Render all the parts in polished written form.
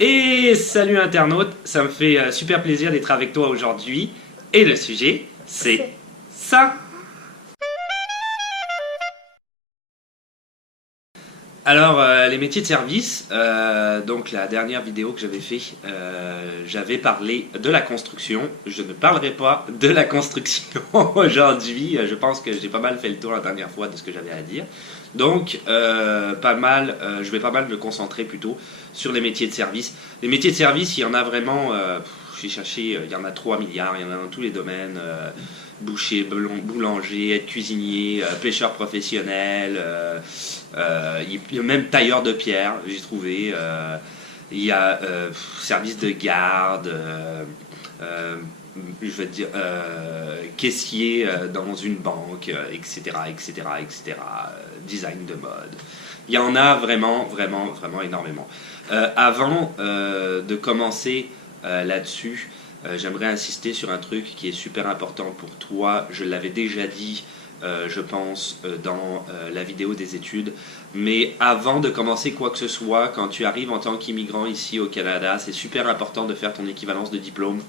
Et salut internaute, ça me fait super plaisir d'être avec toi aujourd'hui. Et le sujet, c'est C'est ça. Alors, les métiers de service, donc la dernière vidéo que j'avais fait, j'avais parlé de la construction. Je ne parlerai pas de la construction aujourd'hui. Je pense que j'ai pas mal fait le tour la dernière fois de ce que j'avais à dire. Donc, je vais pas mal me concentrer plutôt sur les métiers de service. Les métiers de service, il y en a vraiment, j'ai cherché, il y en a 3 milliards, il y en a dans tous les domaines. Boucher, boulanger, être cuisinier, pêcheur professionnel, il y a même tailleur de pierre, j'ai trouvé. Il y a service de garde, euh, je vais te dire, caissier dans une banque, etc., etc., etc., design de mode. Il y en a vraiment, vraiment, vraiment énormément. Avant de commencer là-dessus, j'aimerais insister sur un truc qui est super important pour toi. Je l'avais déjà dit, je pense, dans la vidéo des études. Mais avant de commencer quoi que ce soit, quand tu arrives en tant qu'immigrant ici au Canada, c'est super important de faire ton équivalence de diplôme.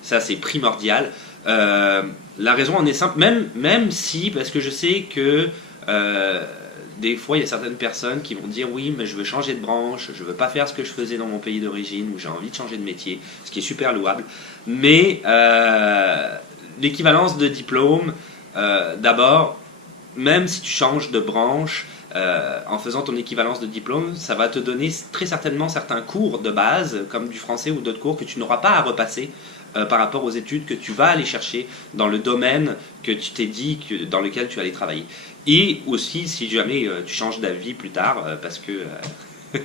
Ça, c'est primordial. La raison en est simple, même si, parce que je sais que des fois, il y a certaines personnes qui vont dire oui, mais je veux changer de branche, je veux pas faire ce que je faisais dans mon pays d'origine, ou j'ai envie de changer de métier, ce qui est super louable. Mais l'équivalence de diplôme, d'abord, même si tu changes de branche, en faisant ton équivalence de diplôme, ça va te donner très certainement certains cours de base, comme du français ou d'autres cours que tu n'auras pas à repasser par rapport aux études que tu vas aller chercher dans le domaine que tu t'es dit dans lequel tu allais travailler. Et aussi, si jamais tu changes d'avis plus tard, parce que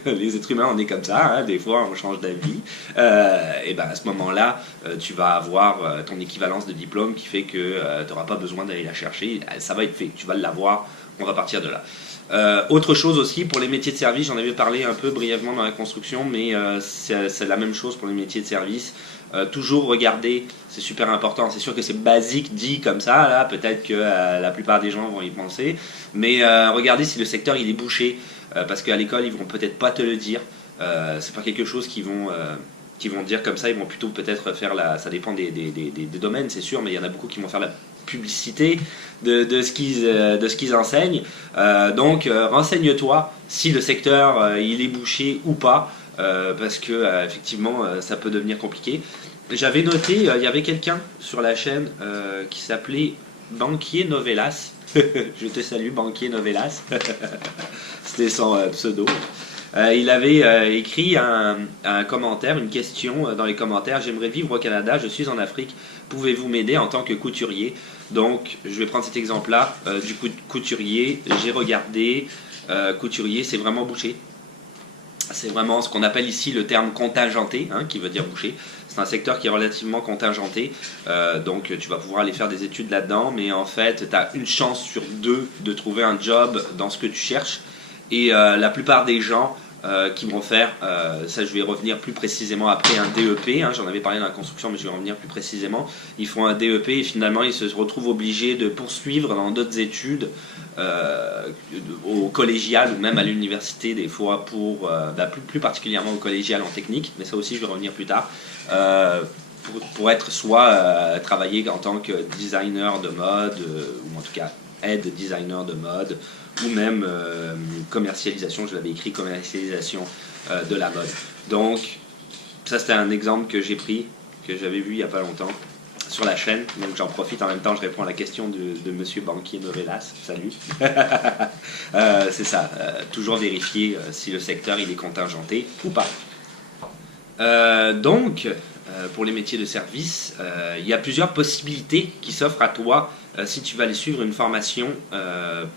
les êtres humains, on est comme ça, hein, des fois on change d'avis, et ben à ce moment-là, tu vas avoir ton équivalence de diplôme qui fait que tu n'auras pas besoin d'aller la chercher, ça va être fait, tu vas l'avoir, on va partir de là. Autre chose aussi, pour les métiers de service, j'en avais parlé un peu brièvement dans la construction, mais c'est la même chose pour les métiers de service. Toujours regarder, c'est super important. C'est sûr que c'est basique dit comme ça, là, peut-être que la plupart des gens vont y penser, mais regardez si le secteur il est bouché, parce qu'à l'école ils vont peut-être pas te le dire. C'est pas quelque chose qu'ils vont dire comme ça. Ils vont plutôt peut-être faire la. Ça dépend des domaines, c'est sûr, mais il y en a beaucoup qui vont faire la publicité de ce qu'ils enseignent. Donc renseigne-toi si le secteur il est bouché ou pas. Parce que effectivement ça peut devenir compliqué. J'avais noté, il y avait quelqu'un sur la chaîne qui s'appelait Banquier Novelas. Je te salue, Banquier Novelas. C'était son pseudo. Il avait écrit un commentaire, une question dans les commentaires. J'aimerais vivre au Canada, je suis en Afrique. Pouvez-vous m'aider en tant que couturier? Donc, je vais prendre cet exemple-là du couturier. J'ai regardé, couturier, c'est vraiment bouché. C'est vraiment ce qu'on appelle ici le terme contingenté, hein, qui veut dire boucher. C'est un secteur qui est relativement contingenté, donc tu vas pouvoir aller faire des études là-dedans, mais en fait, tu as une chance sur deux de trouver un job dans ce que tu cherches. Et la plupart des gens qui vont faire, ça je vais revenir plus précisément après, un DEP, hein, j'en avais parlé dans la construction, mais je vais revenir plus précisément. Ils font un DEP et finalement ils se retrouvent obligés de poursuivre dans d'autres études au collégial ou même à l'université des fois plus particulièrement au collégial en technique, mais ça aussi je vais revenir plus tard, pour être soit travailler en tant que designer de mode, ou en tout cas aide designer de mode, ou même commercialisation, je l'avais écrit commercialisation de la mode. Donc ça c'était un exemple que j'ai pris, que j'avais vu il n'y a pas longtemps sur la chaîne, donc j'en profite en même temps, je réponds à la question de Monsieur Banquier Novelas, salut. C'est ça, toujours vérifier si le secteur il est contingenté ou pas. Donc, pour les métiers de service, il y a plusieurs possibilités qui s'offrent à toi si tu vas aller suivre une formation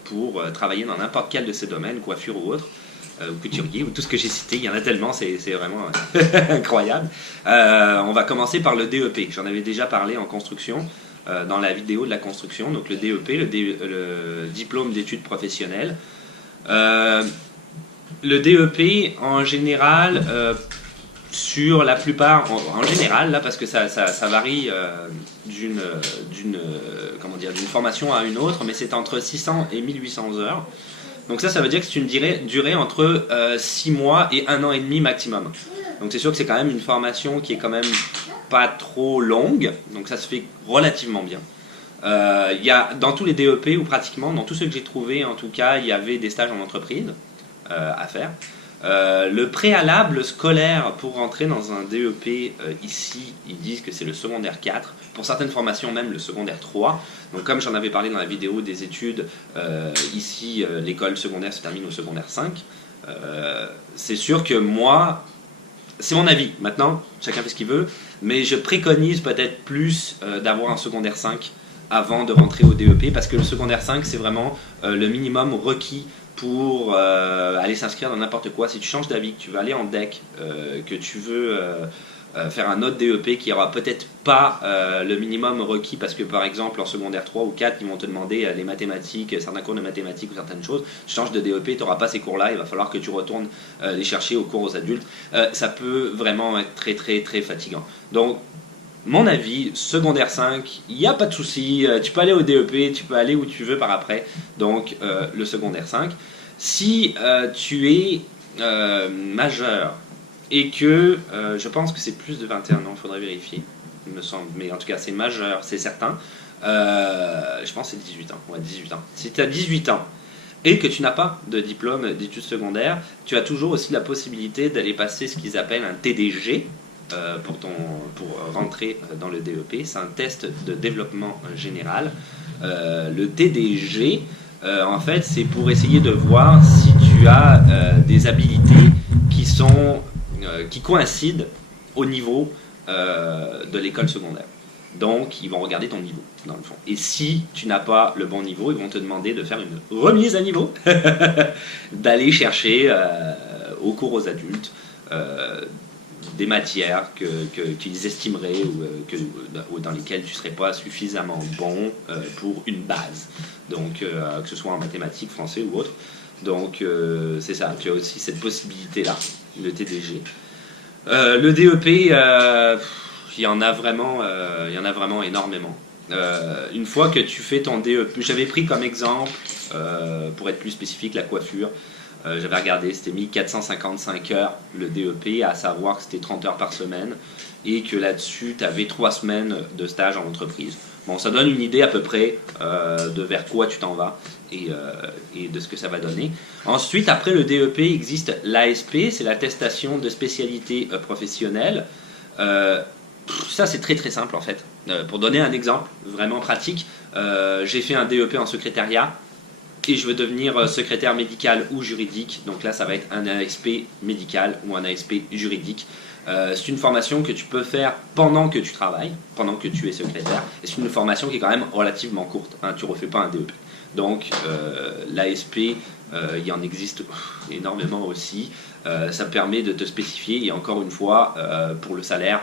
pour travailler dans n'importe quel de ces domaines, coiffure ou autre, ou couturier, ou tout ce que j'ai cité, il y en a tellement, c'est vraiment incroyable. On va commencer par le DEP. J'en avais déjà parlé en construction, dans la vidéo de la construction. Donc le DEP, le diplôme d'études professionnelles. Le DEP, en général, sur la plupart, en général, là, parce que ça varie d'une formation à une autre, mais c'est entre 600 et 1800 heures. Donc ça veut dire que c'est une durée entre 6 mois et 1 an et demi maximum. Donc c'est sûr que c'est quand même une formation qui est quand même pas trop longue, donc ça se fait relativement bien. Il y a, dans tous les DEP, ou pratiquement, dans tous ceux que j'ai trouvés en tout cas, il y avait des stages en entreprise à faire. Le préalable scolaire pour rentrer dans un DEP, ici, ils disent que c'est le secondaire 4. Pour certaines formations, même le secondaire 3. Donc, comme j'en avais parlé dans la vidéo des études, ici, l'école secondaire se termine au secondaire 5. C'est sûr que moi, c'est mon avis. Maintenant, chacun fait ce qu'il veut. Mais je préconise peut-être plus d'avoir un secondaire 5 avant de rentrer au DEP. Parce que le secondaire 5, c'est vraiment le minimum requis pour aller s'inscrire dans n'importe quoi. Si tu changes d'avis, que tu veux aller en DEC, que tu veux faire un autre DEP qui n'aura peut-être pas le minimum requis, parce que par exemple en secondaire 3 ou 4, ils vont te demander les mathématiques, certains cours de mathématiques ou certaines choses. Tu changes de DEP, tu n'auras pas ces cours-là, il va falloir que tu retournes les chercher aux cours aux adultes. Ça peut vraiment être très très très fatigant. Donc, mon avis, secondaire 5, il n'y a pas de souci, tu peux aller au DEP, tu peux aller où tu veux par après, donc le secondaire 5. Si tu es majeur et que, je pense que c'est plus de 21 ans, il faudrait vérifier, il me semble, mais en tout cas c'est majeur, c'est certain, je pense que c'est 18 ans, ouais 18 ans. Si tu as 18 ans et que tu n'as pas de diplôme d'études secondaires, tu as toujours aussi la possibilité d'aller passer ce qu'ils appellent un TDG, pour rentrer dans le DEP. C'est un test de développement général. Le TDG, en fait, c'est pour essayer de voir si tu as des habilités qui coïncident au niveau de l'école secondaire. Donc, ils vont regarder ton niveau, dans le fond. Et si tu n'as pas le bon niveau, ils vont te demander de faire une remise à niveau, d'aller chercher au cours aux adultes des matières qu'ils estimeraient ou dans lesquelles tu ne serais pas suffisamment bon pour une base. Donc, que ce soit en mathématiques, français ou autre. Donc, c'est ça. Tu as aussi cette possibilité-là, le TDG. Le DEP, il y en a vraiment énormément. Une fois que tu fais ton DEP, j'avais pris comme exemple, pour être plus spécifique, la coiffure. J'avais regardé, c'était 1455 heures le DEP, à savoir que c'était 30 heures par semaine et que là-dessus, tu avais 3 semaines de stage en entreprise. Bon, ça donne une idée à peu près de vers quoi tu t'en vas et de ce que ça va donner. Ensuite, après le DEP, existe l'ASP, c'est l'attestation de spécialité professionnelle. Ça, c'est très très simple en fait. Pour donner un exemple vraiment pratique, j'ai fait un DEP en secrétariat. Et je veux devenir secrétaire médical ou juridique. Donc là, ça va être un ASP médical ou un ASP juridique. C'est une formation que tu peux faire pendant que tu travailles, pendant que tu es secrétaire. Et c'est une formation qui est quand même relativement courte. Hein, tu ne refais pas un DEP. Donc l'ASP, il en existe énormément aussi. Ça permet de te spécifier. Et encore une fois, pour le salaire,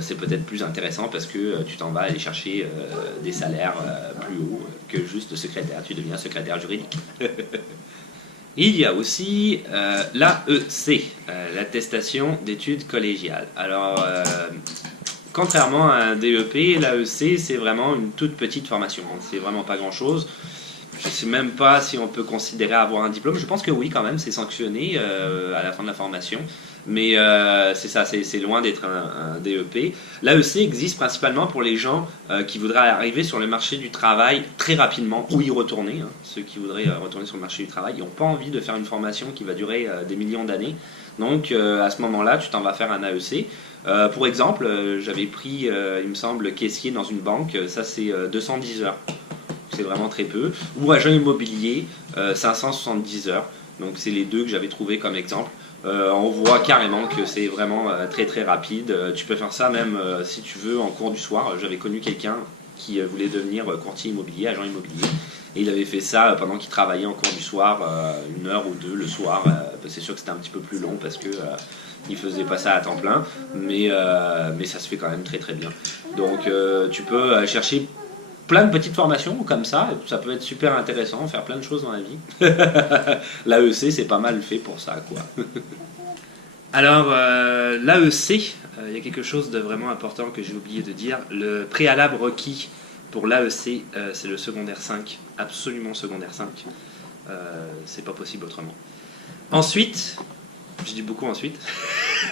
c'est peut-être plus intéressant parce que tu t'en vas aller chercher des salaires plus hauts que juste secrétaire. Tu deviens secrétaire juridique. Il y a aussi l'AEC, l'attestation d'études collégiales. Alors, contrairement à un DEP, l'AEC, c'est vraiment une toute petite formation. C'est vraiment pas grand-chose. Je ne sais même pas si on peut considérer avoir un diplôme. Je pense que oui, quand même, c'est sanctionné à la fin de la formation. Mais c'est ça, c'est loin d'être un DEP. L'AEC existe principalement pour les gens qui voudraient arriver sur le marché du travail très rapidement, ou y retourner. Hein. Ceux qui voudraient retourner sur le marché du travail, ils n'ont pas envie de faire une formation qui va durer des millions d'années. Donc à ce moment-là, tu t'en vas faire un AEC. Pour exemple, j'avais pris, il me semble, caissier dans une banque. Ça, c'est 210 heures. C'est vraiment très peu. Ou agent immobilier, 570 heures. Donc c'est les deux que j'avais trouvé comme exemple. On voit carrément que c'est vraiment très très rapide. Tu peux faire ça même si tu veux en cours du soir. J'avais connu quelqu'un qui voulait devenir courtier immobilier, agent immobilier. Et il avait fait ça pendant qu'il travaillait en cours du soir, 1 heure ou 2 le soir. C'est sûr que c'était un petit peu plus long parce que il faisait pas ça à temps plein. Mais ça se fait quand même très très bien. Donc tu peux chercher plein de petites formations comme ça peut être super intéressant, faire plein de choses dans la vie. L'AEC, c'est pas mal fait pour ça, quoi. Alors, l'AEC, il y a quelque chose de vraiment important que j'ai oublié de dire. Le préalable requis pour l'AEC, c'est le secondaire 5, absolument secondaire 5. C'est pas possible autrement. Ensuite, je dis beaucoup ensuite,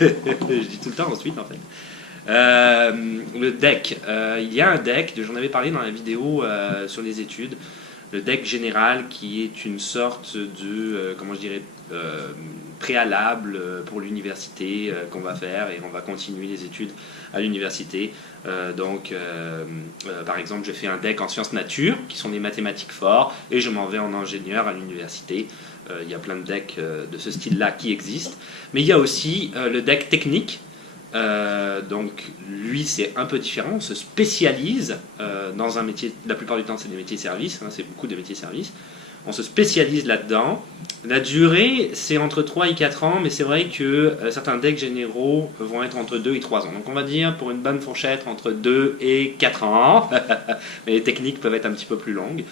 Je dis tout le temps ensuite en fait. Le deck. Il y a un deck, j'en avais parlé dans la vidéo sur les études. Le deck général qui est une sorte de, comment je dirais, préalable pour l'université qu'on va faire et on va continuer les études à l'université. Par exemple, je fais un deck en sciences nature qui sont des mathématiques forts et je m'en vais en ingénieur à l'université. Il y a plein de decks de ce style-là qui existent. Mais il y a aussi le deck technique. Donc lui c'est un peu différent, on se spécialise dans un métier, la plupart du temps c'est des métiers services, hein, c'est beaucoup des métiers services, on se spécialise là-dedans. La durée c'est entre 3 et 4 ans, mais c'est vrai que certains decks généraux vont être entre 2 et 3 ans, donc on va dire pour une bonne fourchette entre 2 et 4 ans, mais les techniques peuvent être un petit peu plus longues.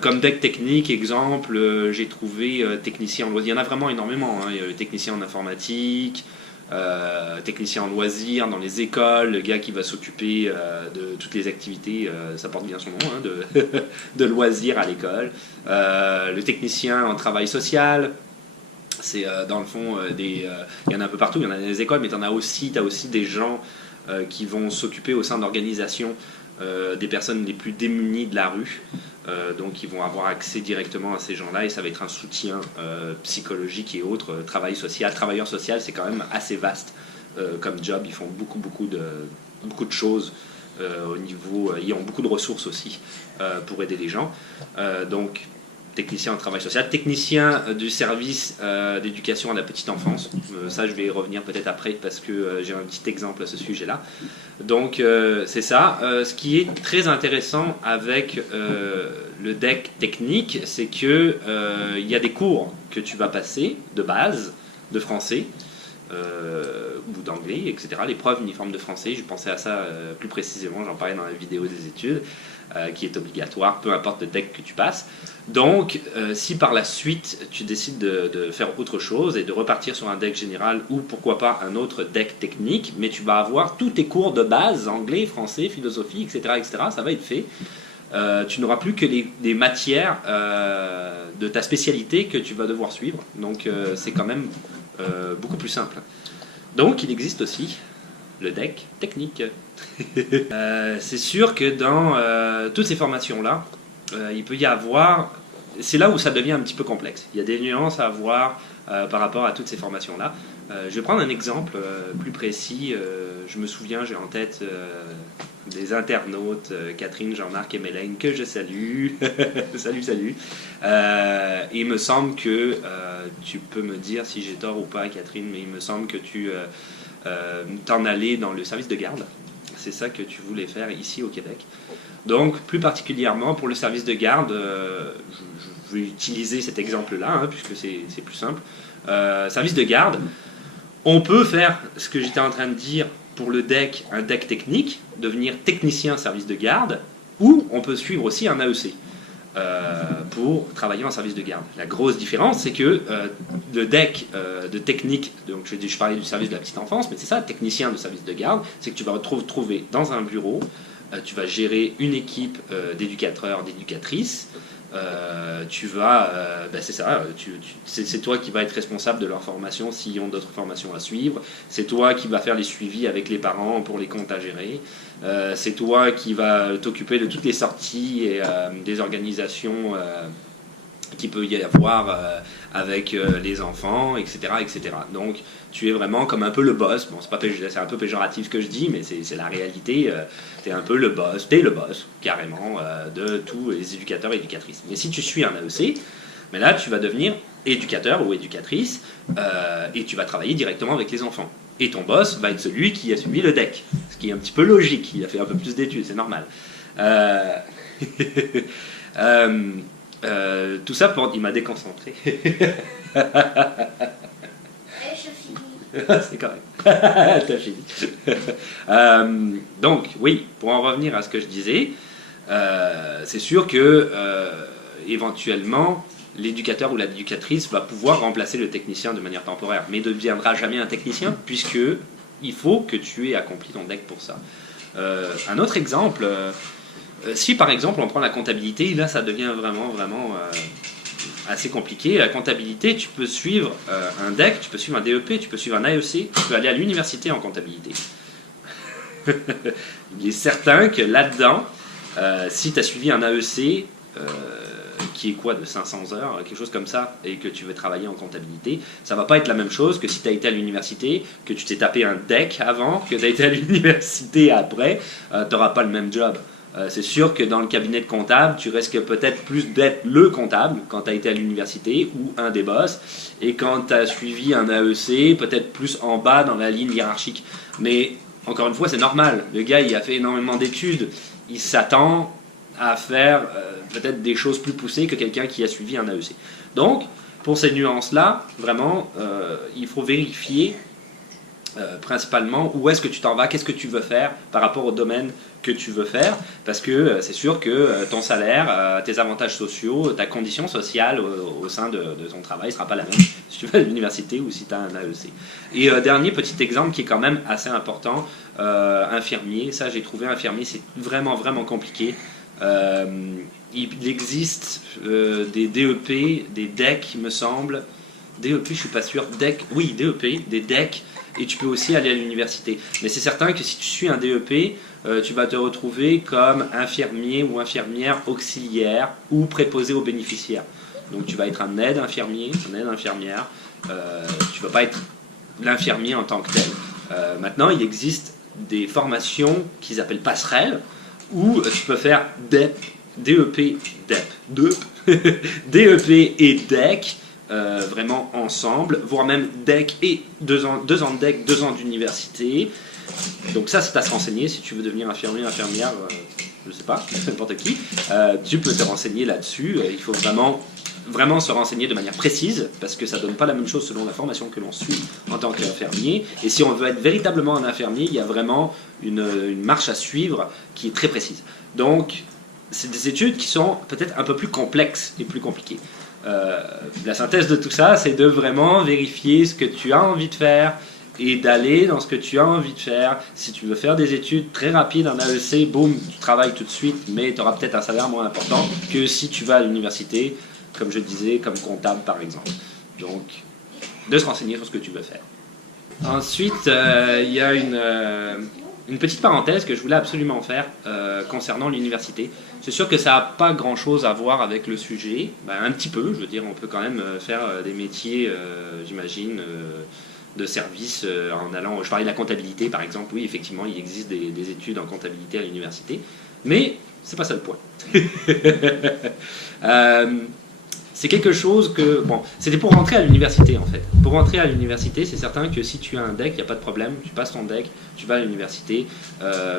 Comme deck technique, exemple, j'ai trouvé technicien en loisirs, il y en a vraiment énormément, hein. Il y a le technicien en informatique, technicien en loisirs dans les écoles, le gars qui va s'occuper de toutes les activités, ça porte bien son nom, hein, de loisirs à l'école, le technicien en travail social, c'est dans le fond il y en a un peu partout, il y en a dans les écoles, mais tu as aussi des gens qui vont s'occuper au sein d'organisations des personnes les plus démunies de la rue. Donc ils vont avoir accès directement à ces gens-là et ça va être un soutien psychologique et autres. Travail social, travailleur social, c'est quand même assez vaste comme job. Ils font beaucoup de choses au niveau. Ils ont beaucoup de ressources aussi pour aider les gens. Donc technicien en travail social, technicien du service d'éducation à la petite enfance. Ça, je vais y revenir peut-être après parce que j'ai un petit exemple à ce sujet-là. Donc, c'est ça. Ce qui est très intéressant avec le deck technique, c'est que il y a des cours que tu vas passer de base, de français, ou d'anglais, etc. L'épreuve uniforme de français, je pensais à ça plus précisément, j'en parlais dans la vidéo des études, qui est obligatoire, peu importe le deck que tu passes. Donc, si par la suite tu décides de faire autre chose et de repartir sur un deck général ou pourquoi pas un autre deck technique, mais tu vas avoir tous tes cours de base, anglais, français, philosophie, etc., ça va être fait. Tu n'auras plus que les matières de ta spécialité que tu vas devoir suivre. Donc, c'est quand même beaucoup plus simple. Donc, il existe aussi le deck technique. C'est sûr que dans toutes ces formations-là, il peut y avoir... C'est là où ça devient un petit peu complexe. Il y a des nuances à avoir par rapport à toutes ces formations-là. Je vais prendre un exemple plus précis. Je me souviens, j'ai en tête des internautes, Catherine, Jean-Marc et Mélène, que je salue. Salut. Et il me semble que tu peux me dire si j'ai tort ou pas, Catherine, mais il me semble que tu t'en allais dans le service de garde. C'est ça que tu voulais faire ici au Québec. Donc, plus particulièrement pour le service de garde, je vais utiliser cet exemple-là, hein, puisque c'est plus simple. Service de garde, on peut faire ce que j'étais en train de dire pour le deck, un deck technique, devenir technicien service de garde, ou on peut suivre aussi un AEC pour travailler en service de garde. La grosse différence, c'est que le deck de technique, donc je parlais du service de la petite enfance, mais c'est ça, technicien de service de garde, c'est que tu vas te trouver dans un bureau, tu vas gérer une équipe d'éducateurs, d'éducatrices, tu vas, c'est ça, c'est toi qui vas être responsable de leur formation s'ils ont d'autres formations à suivre, c'est toi qui vas faire les suivis avec les parents pour les comptes à gérer, c'est toi qui vas t'occuper de toutes les sorties et des organisations qu'il peut y avoir avec les enfants, etc., etc. Donc tu es vraiment comme un peu le boss. Bon, c'est un peu péjoratif ce que je dis, mais c'est la réalité. Tu es un peu le boss, carrément, de tous les éducateurs et éducatrices. Mais si tu suis un AEC, mais là tu vas devenir éducateur ou éducatrice et tu vas travailler directement avec les enfants. Et ton boss va être celui qui a suivi le deck, ce qui est un petit peu logique. Il a fait un peu plus d'études, c'est normal. Tout ça pour... Il m'a déconcentré. C'est correct. T'as fini. Donc, oui, pour en revenir à ce que je disais, c'est sûr que éventuellement, l'éducateur ou l'éducatrice va pouvoir remplacer le technicien de manière temporaire, mais ne deviendra jamais un technicien, puisque il faut que tu aies accompli ton deck pour ça. Un autre exemple... si par exemple on prend la comptabilité, là ça devient vraiment assez compliqué. La comptabilité, tu peux suivre un DEC, tu peux suivre un DEP, tu peux suivre un AEC, tu peux aller à l'université en comptabilité. Il est certain que là-dedans, si tu as suivi un AEC, qui est quoi, de 500 heures, quelque chose comme ça, et que tu veux travailler en comptabilité, ça va pas être la même chose que si tu as été à l'université, que tu t'es tapé un DEC avant, que tu as été à l'université après, tu n'auras pas le même job. C'est sûr que dans le cabinet de comptable, tu risques peut-être plus d'être le comptable quand tu as été à l'université ou un des boss, et quand tu as suivi un AEC, peut-être plus en bas dans la ligne hiérarchique. Mais encore une fois, c'est normal. Le gars, il a fait énormément d'études, il s'attend à faire peut-être des choses plus poussées que quelqu'un qui a suivi un AEC. Donc, pour ces nuances-là, vraiment, il faut vérifier principalement où est-ce que tu t'en vas, qu'est-ce que tu veux faire par rapport au domaine que tu veux faire, parce que c'est sûr que ton salaire, tes avantages sociaux, ta condition sociale au sein de ton travail ne sera pas la même si tu vas à l'université ou si tu as un AEC. Et dernier petit exemple qui est quand même assez important, infirmier, ça j'ai trouvé infirmier, c'est vraiment vraiment compliqué. Il existe des DEP, des DEC, il me semble. DEP, je suis pas sûr. DEC, oui, DEP, des DEC, et tu peux aussi aller à l'université. Mais c'est certain que si tu suis un DEP, tu vas te retrouver comme infirmier ou infirmière auxiliaire ou préposé aux bénéficiaires. Donc tu vas être un aide infirmier, une aide infirmière. Tu ne vas pas être l'infirmier en tant que tel. Maintenant, il existe des formations qu'ils appellent passerelles, où tu peux faire DEP, DEP, DEP, DEP et DEC, vraiment ensemble, voire même DEC et 2 ans de DEC, 2 ans d'université. Donc ça, c'est à se renseigner si tu veux devenir infirmier, infirmière, je sais pas, n'importe qui. Tu peux te renseigner là-dessus. Il faut vraiment se renseigner de manière précise, parce que ça ne donne pas la même chose selon la formation que l'on suit en tant qu'infirmier. Et si on veut être véritablement un infirmier, il y a vraiment une marche à suivre qui est très précise. Donc, c'est des études qui sont peut-être un peu plus complexes et plus compliquées. La synthèse de tout ça, c'est de vraiment vérifier ce que tu as envie de faire et d'aller dans ce que tu as envie de faire. Si tu veux faire des études très rapides en AEC, boum, tu travailles tout de suite, mais tu auras peut-être un salaire moins important que si tu vas à l'université, comme je disais, comme comptable par exemple. Donc, de se renseigner sur ce que tu veux faire. Ensuite, il y a une petite parenthèse que je voulais absolument faire concernant l'université. C'est sûr que ça n'a pas grand-chose à voir avec le sujet. Ben, un petit peu, je veux dire, on peut quand même faire des métiers, j'imagine, de service en allant... Je parlais de la comptabilité, par exemple. Oui, effectivement, il existe des études en comptabilité à l'université. Mais c'est pas ça le point. C'est quelque chose que... Bon, c'était pour rentrer à l'université, en fait. Pour rentrer à l'université, c'est certain que si tu as un DEC, il n'y a pas de problème. Tu passes ton DEC, tu vas à l'université.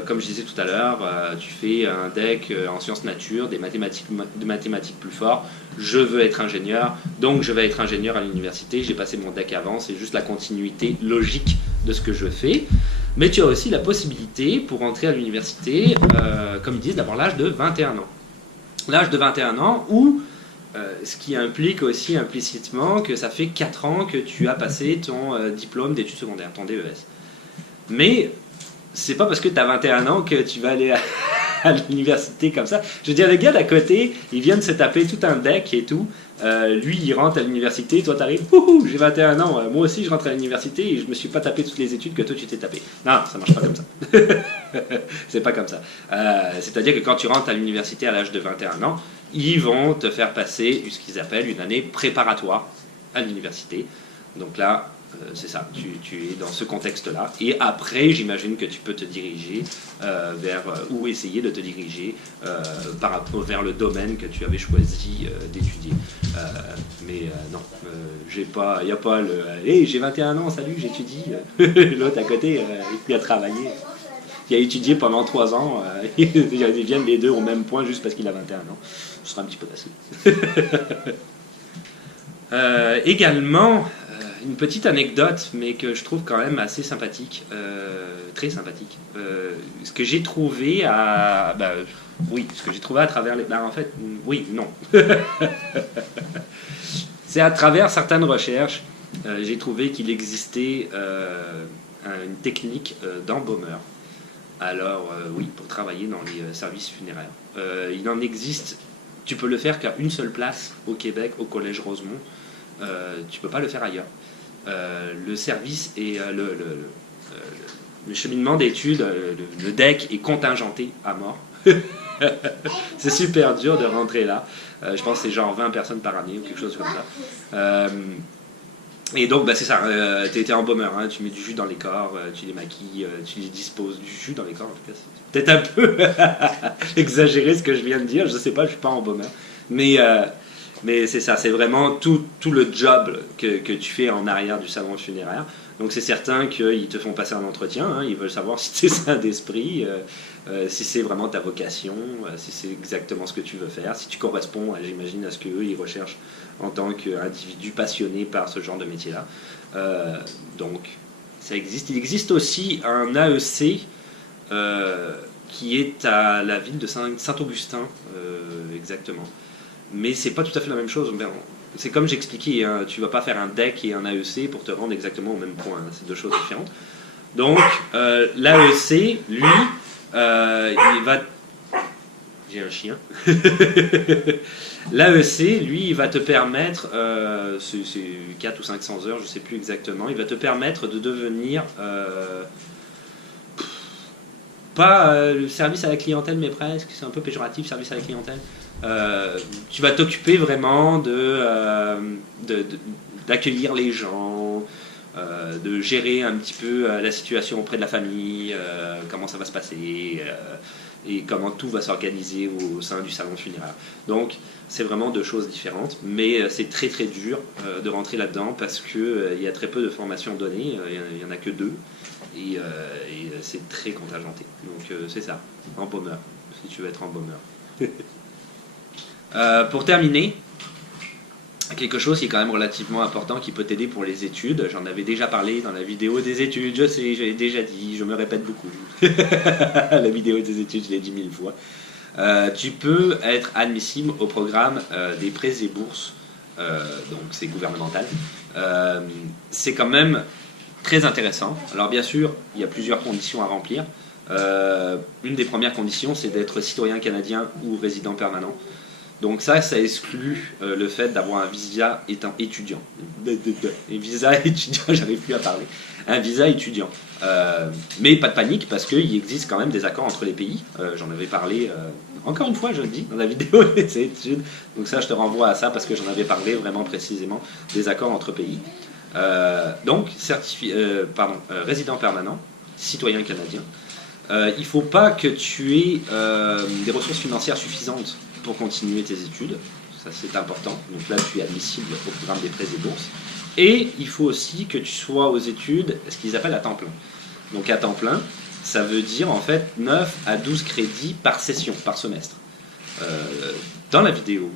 Comme je disais tout à l'heure, tu fais un DEC en sciences nature, des mathématiques plus fort. Je veux être ingénieur, donc je vais être ingénieur à l'université. J'ai passé mon DEC avant, c'est juste la continuité logique de ce que je fais. Mais tu as aussi la possibilité, pour rentrer à l'université, comme ils disent, d'avoir l'âge de 21 ans. L'âge de 21 ans où... ce qui implique aussi implicitement que ça fait 4 ans que tu as passé ton diplôme d'études secondaires, ton DES. Mais c'est pas parce que tu as 21 ans que tu vas aller à l'université comme ça. Je veux dire, le gars d'à côté, il vient de se taper tout un deck et tout. Lui, il rentre à l'université, toi t'arrives, j'ai 21 ans, moi aussi je rentre à l'université et je me suis pas tapé toutes les études que toi tu t'es tapé. Non, ça marche pas comme ça. C'est pas comme ça. C'est-à-dire que quand tu rentres à l'université à l'âge de 21 ans, ils vont te faire passer ce qu'ils appellent une année préparatoire à l'université. Donc là, c'est ça, tu es dans ce contexte-là. Et après, j'imagine que tu peux te diriger vers, ou essayer de te diriger par rapport vers le domaine que tu avais choisi d'étudier. Mais non, il n'y a pas le « Hey, j'ai 21 ans, salut, j'étudie ». L'autre à côté, il a travaillé. Il a étudié pendant 3 ans. Ils viennent les deux au même point juste parce qu'il a 21 ans. Ce sera un petit peu facile. Également, une petite anecdote, mais que je trouve quand même assez sympathique, très sympathique. Ce que j'ai trouvé à... ce que j'ai trouvé à travers les... en fait, oui, non. C'est à travers certaines recherches, j'ai trouvé qu'il existait une technique d'embaumeur. Alors, oui, pour travailler dans les services funéraires. Il en existe Tu peux le faire qu'à une seule place au Québec, au Collège Rosemont. Tu peux pas le faire ailleurs. Le service et le cheminement d'études, le DEC est contingenté à mort. C'est super dur de rentrer là. Je pense que c'est genre 20 personnes par année ou quelque chose comme ça. Et donc, c'est ça, t'es embaumeur, hein, tu mets du jus dans les corps, tu les maquilles, tu les disposes du jus dans les corps, en tout cas, c'est peut-être un peu exagéré ce que je viens de dire, je sais pas, je suis pas embaumeur. Mais c'est ça, c'est vraiment tout le job que tu fais en arrière du salon funéraire. Donc c'est certain qu'ils te font passer un entretien, hein, ils veulent savoir si tu es sain d'esprit, si c'est vraiment ta vocation, si c'est exactement ce que tu veux faire, si tu corresponds, j'imagine, à ce qu'eux ils recherchent en tant qu'individu passionné par ce genre de métier-là. Donc ça existe. Il existe aussi un AEC qui est à la ville de Saint-Augustin, exactement. Mais c'est pas tout à fait la même chose. C'est comme j'expliquais, hein, tu vas pas faire un DEC et un AEC pour te rendre exactement au même point. Hein, c'est deux choses différentes. Donc l'AEC, lui, il va... J'ai un chien. L'AEC, lui, il va te permettre, c'est 4 ou 500 heures, je ne sais plus exactement, il va te permettre de devenir, pas le service à la clientèle, mais presque, c'est un peu péjoratif, service à la clientèle. Tu vas t'occuper vraiment d'accueillir les gens, de gérer un petit peu la situation auprès de la famille, comment ça va se passer, et comment tout va s'organiser au sein du salon funéraire. Donc c'est vraiment deux choses différentes, mais c'est très très dur de rentrer là-dedans parce qu'il y a très peu de formations données, il n'y en a que 2, et c'est très contingenté. Donc c'est ça, embaumeur, si tu veux être embaumeur. Pour terminer, quelque chose qui est quand même relativement important qui peut t'aider pour les études. J'en avais déjà parlé dans la vidéo des études, je sais, je l'ai déjà dit, je me répète beaucoup. La vidéo des études, je l'ai dit 1000 fois. Tu peux être admissible au programme des prêts et bourses, donc c'est gouvernemental. C'est quand même très intéressant. Alors bien sûr, il y a plusieurs conditions à remplir. Une des premières conditions, c'est d'être citoyen canadien ou résident permanent. Donc ça exclut le fait d'avoir un visa étudiant. Un visa étudiant, j'arrive plus à parler. Un visa étudiant. Mais pas de panique, parce qu'il existe quand même des accords entre les pays. J'en avais parlé, encore une fois, je le dis, dans la vidéo des études. Donc ça, je te renvoie à ça, parce que j'en avais parlé vraiment précisément des accords entre pays. Donc, résident permanent, citoyen canadien. Il ne faut pas que tu aies des ressources financières suffisantes pour continuer tes études, ça c'est important, donc là tu es admissible au programme des prêts et bourses, et il faut aussi que tu sois aux études, ce qu'ils appellent à temps plein. Donc à temps plein, ça veut dire en fait 9 à 12 crédits par session, par semestre. Dans la vidéo,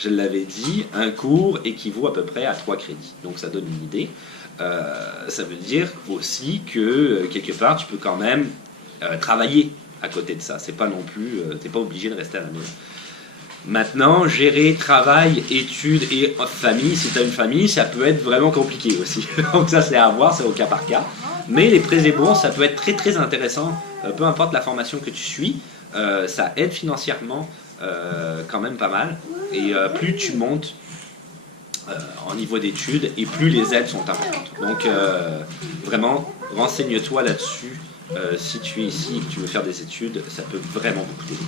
je l'avais dit, un cours équivaut à peu près à 3 crédits, donc ça donne une idée. Ça veut dire aussi que quelque part tu peux quand même travailler à côté de ça. C'est pas non plus, t'es pas obligé de rester à la maison. Maintenant, gérer travail, études et famille, si tu as une famille, ça peut être vraiment compliqué aussi. Donc ça c'est à voir, c'est au cas par cas. Mais les prêts et bourses, ça peut être très très intéressant, peu importe la formation que tu suis, ça aide financièrement quand même pas mal. Et plus tu montes en niveau d'études et plus les aides sont importantes. Donc vraiment, renseigne-toi là-dessus. Si tu es ici et que tu veux faire des études, ça peut vraiment beaucoup t'aider.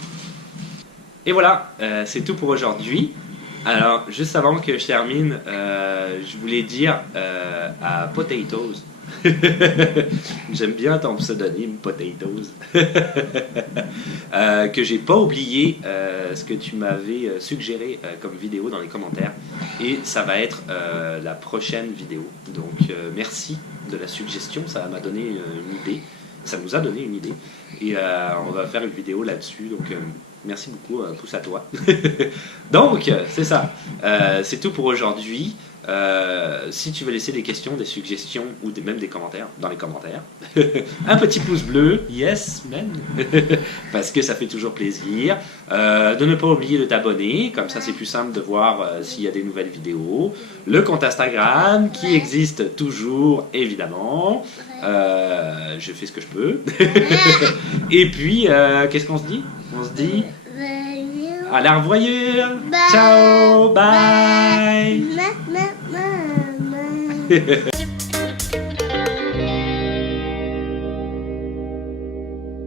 Et voilà, c'est tout pour aujourd'hui. Alors, juste avant que je termine, je voulais dire à Potatoes, j'aime bien ton pseudonyme, Potatoes, que j'ai pas oublié ce que tu m'avais suggéré comme vidéo dans les commentaires. Et ça va être la prochaine vidéo. Donc, merci de la suggestion, ça m'a donné une idée. Ça nous a donné une idée et on va faire une vidéo là-dessus, donc merci beaucoup, pouce à toi. Donc c'est ça, c'est tout pour aujourd'hui. Si tu veux laisser des questions, des suggestions ou même des commentaires dans les commentaires, un petit pouce bleu, yes man, parce que ça fait toujours plaisir. De ne pas oublier de t'abonner, comme ça c'est plus simple de voir s'il y a des nouvelles vidéos. Le compte Instagram qui existe toujours évidemment. Je fais ce que je peux. Et puis qu'est-ce qu'on se dit? On se dit À la revoyure. Bye. Ciao, bye. Ma, ma, ma, ma.